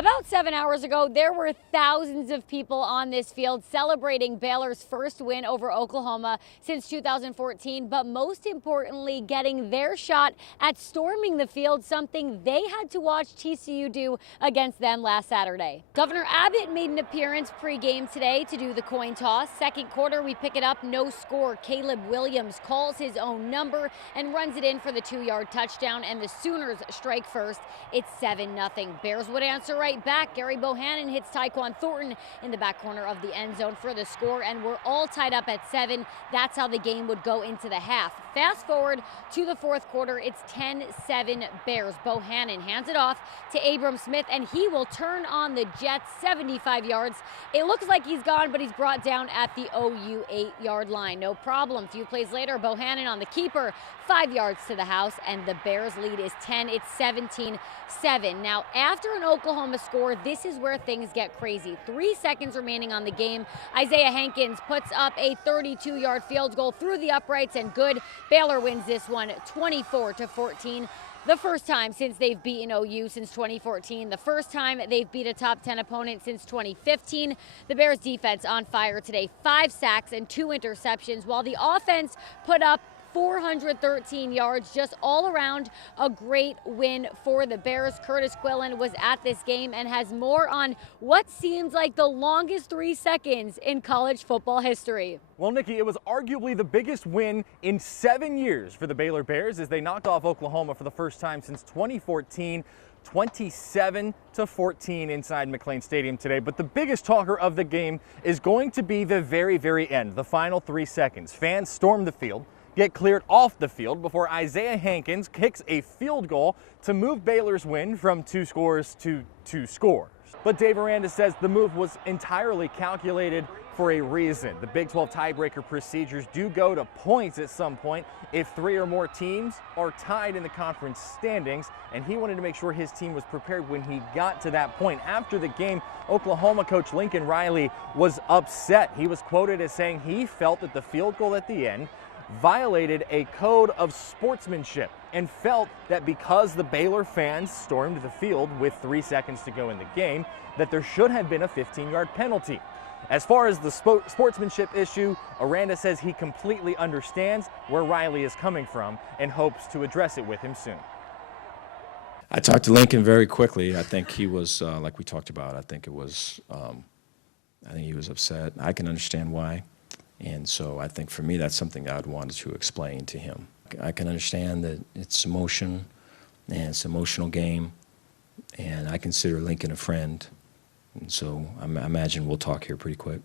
About 7 hours ago, there were thousands of people on this field celebrating Baylor's first win over Oklahoma since 2014, but most importantly, getting their shot at storming the field, something they had to watch TCU do against them last Saturday. Governor Abbott made an appearance pregame today to do the coin toss. Second quarter, we pick it up, no score. Caleb Williams calls his own number and runs it in for the 2-yard touchdown, and the Sooners strike first. It's 7-0. Bears would answer right back. Gary Bohannon hits Tyquan Thornton in the back corner of the end zone for the score, and we're all tied up at 7. That's how the game would go into the half. Fast forward to the fourth quarter, it's 10-7 Bears. Bohannon hands it off to Abram Smith, and he will turn on the Jets 75 yards. It looks like he's gone, but he's brought down at the OU 8-yard line. No problem. A few plays later, Bohannon on the keeper, 5 yards to the house, and the Bears lead is 10. It's 17-7. Now, after an Oklahoma score, this is where things get crazy. 3 seconds remaining on the game. Isaiah Hankins puts up a 32-yard field goal through the uprights, and good. Baylor wins this one 24-14. The first time since they've beaten OU since 2014. The first time they've beat a top 10 opponent since 2015. The Bears defense on fire today. 5 sacks and 2 interceptions, while the offense put up 413 yards. Just all around a great win for the Bears. Curtis Quillen was at this game and has more on what seems like the longest 3 seconds in college football history. Well, Nikki, it was arguably the biggest win in 7 years for the Baylor Bears as they knocked off Oklahoma for the first time since 2014. 27-14 inside McLean Stadium today. But the biggest talker of the game is going to be the very end, the final 3 seconds. Fans storm the field, get cleared off the field before Isaiah Hankins kicks a field goal to move Baylor's win from 2 scores to 2 scores. But Dave Aranda says the move was entirely calculated for a reason. The Big 12 tiebreaker procedures do go to points at some point if 3 or more teams are tied in the conference standings, and he wanted to make sure his team was prepared when he got to that point. After the game, Oklahoma coach Lincoln Riley was upset. He was quoted as saying he felt that the field goal at the end violated a code of sportsmanship and felt that because the Baylor fans stormed the field with 3 seconds to go in the game, that there should have been a 15-yard penalty. As far as the sportsmanship issue, Aranda says he completely understands where Riley is coming from and hopes to address it with him soon. I talked to Lincoln very quickly. I think he was, like we talked about, I think he was upset. I can understand why. And so I think for me, that's something I'd wanted to explain to him. I can understand that it's emotion, and it's an emotional game, and I consider Lincoln a friend. And so I imagine we'll talk here pretty quick.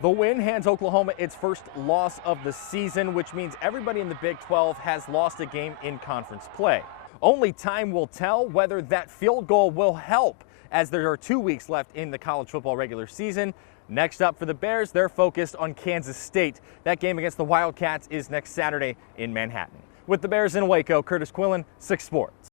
The win hands Oklahoma its first loss of the season, which means everybody in the Big 12 has lost a game in conference play. Only time will tell whether that field goal will help, as there are 2 weeks left in the college football regular season. Next up for the Bears, they're focused on Kansas State. That game against the Wildcats is next Saturday in Manhattan. With the Bears in Waco, Curtis Quillen, 6 Sports.